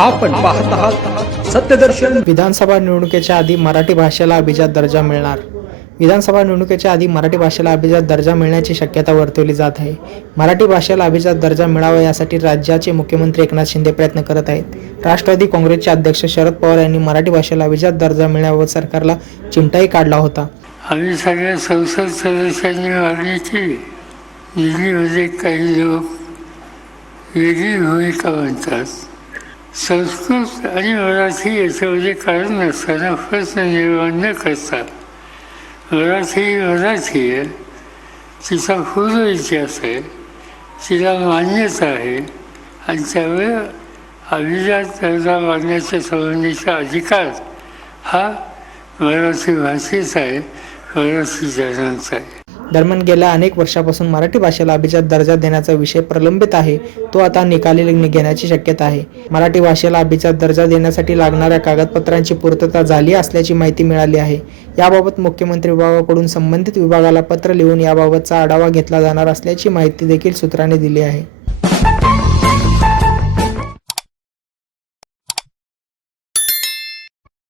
आपण पाहत आहात सत्यदर्शन. विधानसभा निवडणुकीच्या आधी मराठी भाषेला अभिजात दर्जा मिळणार. विधानसभा निवडणुकीच्या आधी मराठी भाषेला अभिजात दर्जा मिळण्याची शक्यता वर्तवली जात आहे. मराठी भाषेला अभिजात दर्जा मिळावा यासाठी राज्याचे मुख्यमंत्री एकनाथ शिंदे प्रयत्न करत आहेत. राष्ट्रवादी काँग्रेसचे अध्यक्ष शरद पवार यांनी मराठी भाषेला अभिजात दर्जा मिळावा सरकारला चिमटाही काढला होता. आम्ही सगळ्या संसद सदस्यांनी मागणी केली दिल्लीमध्ये काही लोक वेगळी भूमिका म्हणतात संस्कृत आणि मराठी याच्यामध्ये कारण नसताना प्रश्न निर्माण न करता मराठी मराठी आहे तिचा पूर्व इतिहास आहे तिला मान्यता आहे आणि त्यामुळे अभिजात दर्जा मागण्याच्या संबंधीचा अधिकार हा मराठी भाषेचा आहे मराठी जणांचा आहे दरम्यान गेल्या अनेक वर्षापासून मराठी भाषेला अभिजात दर्जा देण्याचा विषय प्रलंबित आहे. तो आता निकाली घेण्याची शक्यता आहे. मराठी भाषेला अभिजात दर्जा देण्यासाठी लागणाऱ्या कागदपत्रांची पूर्तता झाली असल्याची माहिती मिळाली आहे. याबाबत मुख्यमंत्री विभागाकडून संबंधित विभागाला पत्र लिहून याबाबतचा आढावा घेतला जाणार असल्याची माहिती देखील सूत्रांनी दिली आहे.